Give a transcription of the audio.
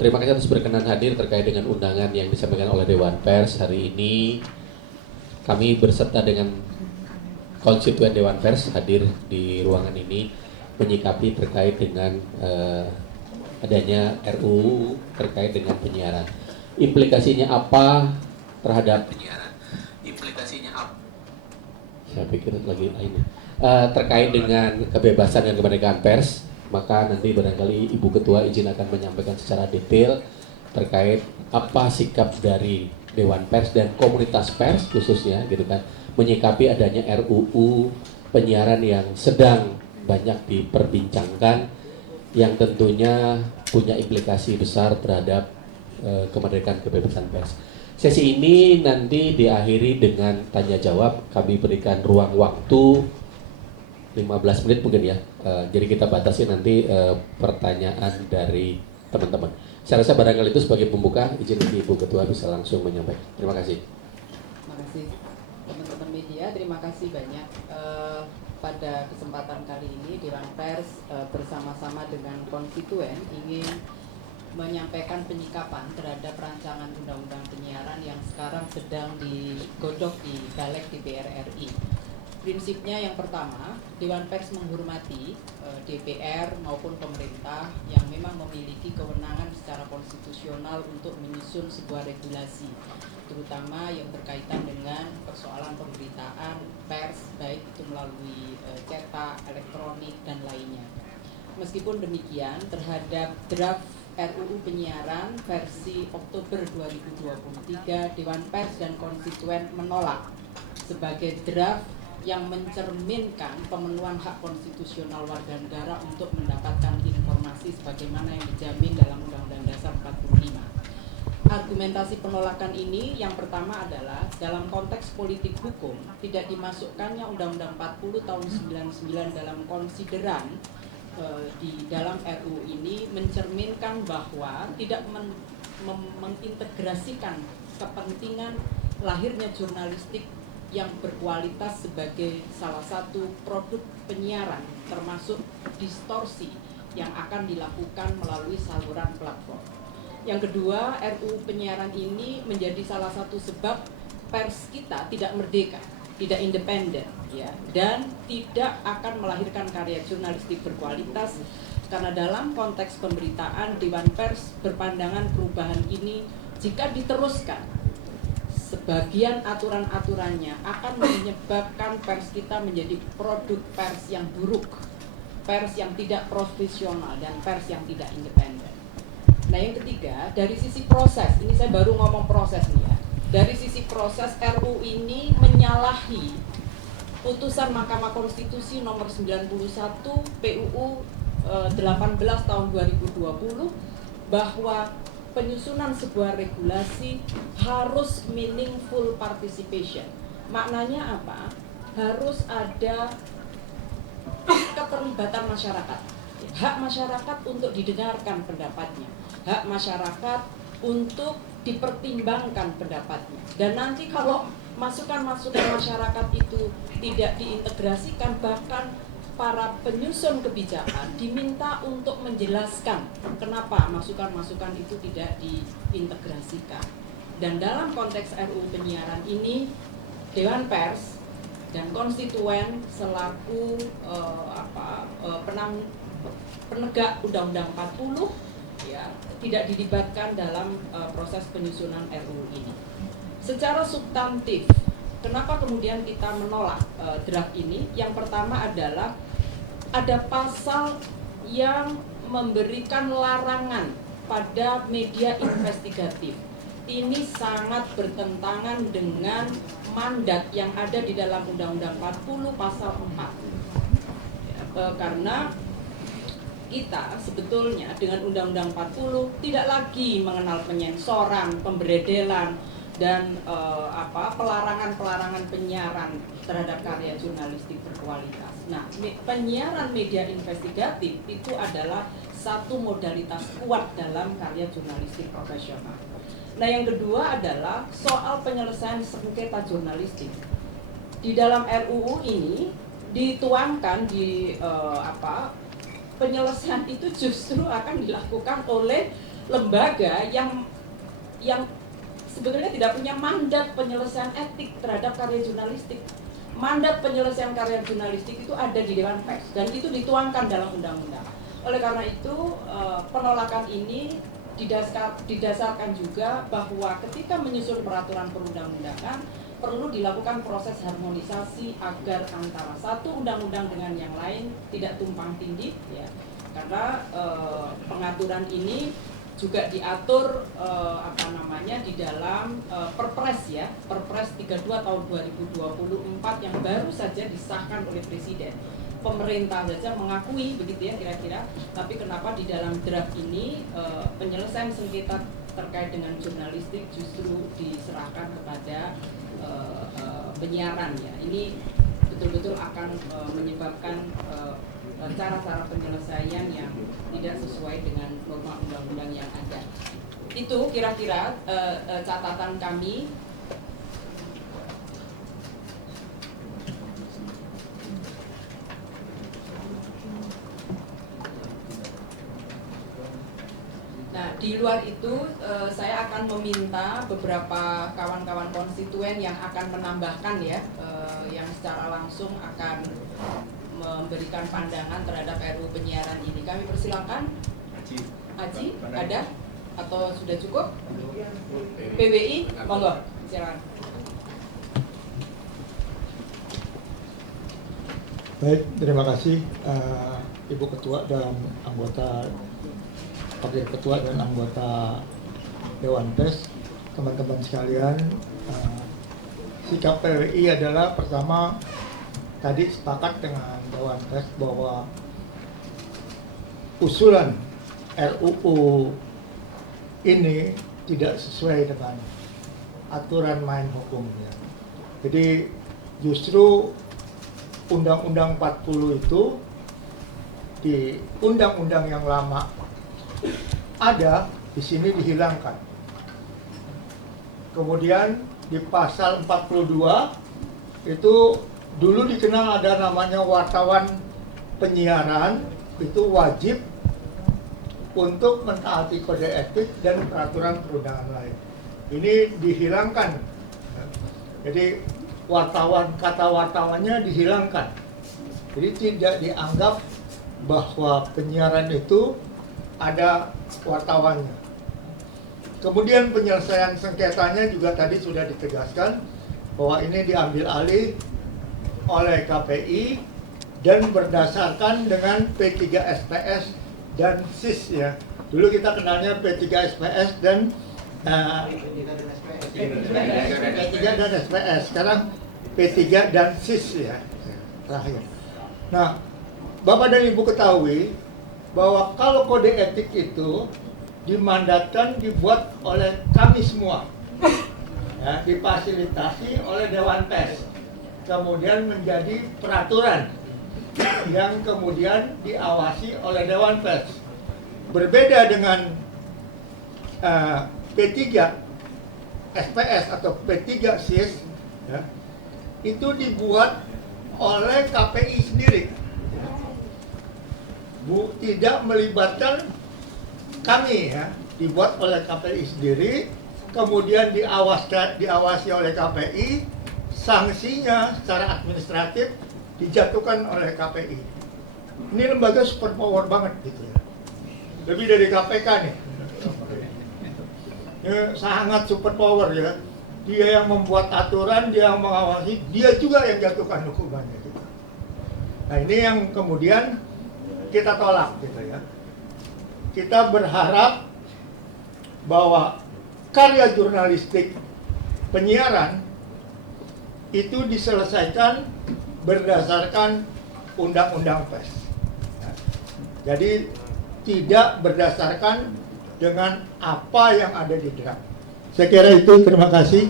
Terima kasih atas berkenan hadir terkait dengan undangan yang disampaikan oleh Dewan Pers hari ini. Kami berserta dengan konstituen Dewan Pers hadir di ruangan ini menyikapi terkait dengan adanya RUU terkait dengan penyiaran. Implikasinya apa terhadap penyiaran? Implikasinya apa? Saya pikir lagi ini terkait dengan kebebasan dan kemerdekaan pers. Maka nanti barangkali Ibu Ketua izin akan menyampaikan secara detail terkait apa sikap dari Dewan Pers dan komunitas pers khususnya gitu kan menyikapi adanya RUU penyiaran yang sedang banyak diperbincangkan yang tentunya punya implikasi besar terhadap kemerdekaan kebebasan pers. Sesi ini nanti diakhiri dengan tanya jawab. Kami berikan ruang waktu 15 menit mungkin ya. Jadi kita batasi nanti pertanyaan dari teman-teman. Saya rasa barangkali itu sebagai pembuka, izin Ibu Ketua bisa langsung menyampaikan. Terima kasih. Terima kasih teman-teman media, terima kasih banyak. Pada kesempatan kali ini Dewan Pers bersama-sama dengan konstituen ingin menyampaikan penyikapan terhadap rancangan undang-undang penyiaran yang sekarang sedang digodok di Balik DPR RI. Prinsipnya yang pertama, Dewan Pers menghormati DPR maupun pemerintah yang memang memiliki kewenangan secara konstitusional untuk menyusun sebuah regulasi, terutama yang berkaitan dengan persoalan pemberitaan pers, baik itu melalui cetak, elektronik, dan lainnya. Meskipun demikian, terhadap draft RUU penyiaran versi Oktober 2023, Dewan Pers dan konstituen menolak sebagai draft yang mencerminkan pemenuhan hak konstitusional warga negara untuk mendapatkan informasi sebagaimana yang dijamin dalam Undang-Undang Dasar 45. Argumentasi penolakan ini yang pertama adalah dalam konteks politik hukum tidak dimasukkannya Undang-Undang 40 tahun 99 dalam konsideran di dalam RUU ini mencerminkan bahwa tidak mengintegrasikan kepentingan lahirnya jurnalistik yang berkualitas sebagai salah satu produk penyiaran, termasuk distorsi yang akan dilakukan melalui saluran platform. Yang kedua, RUU penyiaran ini menjadi salah satu sebab pers kita tidak merdeka, tidak independen, ya, dan tidak akan melahirkan karya jurnalistik berkualitas karena dalam konteks pemberitaan Dewan Pers berpandangan perubahan ini jika diteruskan sebagian aturan-aturannya akan menyebabkan pers kita menjadi produk pers yang buruk, pers yang tidak profesional, dan pers yang tidak independen. Nah yang ketiga, dari sisi proses, ini saya baru ngomong proses nih ya. Dari sisi proses, RUU ini menyalahi putusan Mahkamah Konstitusi nomor 91 PUU 18 tahun 2020 bahwa penyusunan sebuah regulasi harus meaningful participation. Maknanya apa? Harus ada keterlibatan masyarakat. Hak masyarakat untuk didengarkan pendapatnya. Hak masyarakat untuk dipertimbangkan pendapatnya. Dan nanti kalau masukan-masukan masyarakat itu tidak diintegrasikan, bahkan para penyusun kebijakan diminta untuk menjelaskan kenapa masukan-masukan itu tidak diintegrasikan. Dan dalam konteks RUU penyiaran ini, Dewan Pers dan konstituen selaku penegak Undang-Undang 40 ya, tidak dilibatkan dalam proses penyusunan RUU ini. Secara substantif, kenapa kemudian kita menolak draft ini? Yang pertama adalah ada pasal yang memberikan larangan pada media investigatif. Ini sangat bertentangan dengan mandat yang ada di dalam Undang-Undang 40 pasal 4. Karena kita sebetulnya dengan Undang-Undang 40 tidak lagi mengenal penyensoran, pemberedelan, dan pelarangan penyiaran terhadap karya jurnalistik berkualitas. Nah, penyiaran media investigatif itu adalah satu modalitas kuat dalam karya jurnalistik profesional. Nah, yang kedua adalah soal penyelesaian sengketa jurnalistik. Di dalam RUU ini dituangkan di penyelesaian itu justru akan dilakukan oleh lembaga yang sebetulnya tidak punya mandat penyelesaian etik terhadap karya jurnalistik. Mandat penyelesaian karya jurnalistik itu ada di Dewan Pers dan itu dituangkan dalam undang-undang. Oleh karena itu penolakan ini didasarkan juga bahwa ketika menyusun peraturan perundang-undangan perlu dilakukan proses harmonisasi agar antara satu undang-undang dengan yang lain tidak tumpang tindih, ya. Karena pengaturan ini juga diatur di dalam Perpres, ya, Perpres 32 tahun 2024 yang baru saja disahkan oleh Presiden. Pemerintah saja mengakui begitu, ya, kira-kira, tapi kenapa di dalam draft ini penyelesaian sengketa terkait dengan jurnalistik justru diserahkan kepada penyiaran, ya. Ini betul-betul akan menyebabkan cara-cara penyelesaian yang tidak sesuai dengan norma undang-undang yang ada. Itu kira-kira catatan kami. Nah, di luar itu saya akan meminta beberapa kawan-kawan konstituen yang akan menambahkan, ya, yang secara langsung akan memberikan pandangan terhadap RUU penyiaran ini. Kami persilakan. Aji, ada? Atau sudah cukup? PWI, monggo, silakan. Baik, terima kasih Ibu Ketua dan anggota Wakil Ketua dan anggota Dewan Pers, teman-teman sekalian. Sikap PWI adalah pertama, tadi sepakat dengan Dewan Pers bahwa usulan RUU ini tidak sesuai dengan aturan main hukumnya. Jadi justru Undang-Undang 40 itu di undang-undang yang lama ada, di sini dihilangkan. Kemudian di pasal 42 itu dulu dikenal ada namanya wartawan penyiaran, itu wajib untuk mentaati kode etik dan peraturan perundangan lain. Ini dihilangkan. Jadi kata wartawannya dihilangkan. Jadi tidak dianggap bahwa penyiaran itu ada wartawannya. Kemudian penyelesaian sengketanya juga tadi sudah ditegaskan bahwa ini diambil alih oleh KPI dan berdasarkan dengan P3SPS dan SIS, ya. Dulu kita kenalnya P3SPS dan P3 dan SPS. Sekarang P3 dan SIS, ya, terakhir. Nah, Bapak dan Ibu ketahui bahwa kalau kode etik itu dimandatkan dibuat oleh kami semua, ya, difasilitasi oleh Dewan Pers, kemudian menjadi peraturan yang kemudian diawasi oleh Dewan Pers. Berbeda dengan P3 SPS atau P3 SIS, ya, itu dibuat oleh KPI sendiri, tidak melibatkan kami, ya, dibuat oleh KPI sendiri, kemudian diawasi oleh KPI, sanksinya secara administratif dijatuhkan oleh KPI. Ini lembaga super power banget gitu, ya. Lebih dari KPK nih. Ya, sangat super power, ya. Dia yang membuat aturan, dia yang mengawasi, dia juga yang jatuhkan hukumannya gitu. Nah, ini yang kemudian kita tolak gitu, ya. Kita berharap bahwa karya jurnalistik penyiaran itu diselesaikan berdasarkan undang-undang pers. Nah, jadi tidak berdasarkan dengan apa yang ada di draft. Saya kira itu, terima kasih.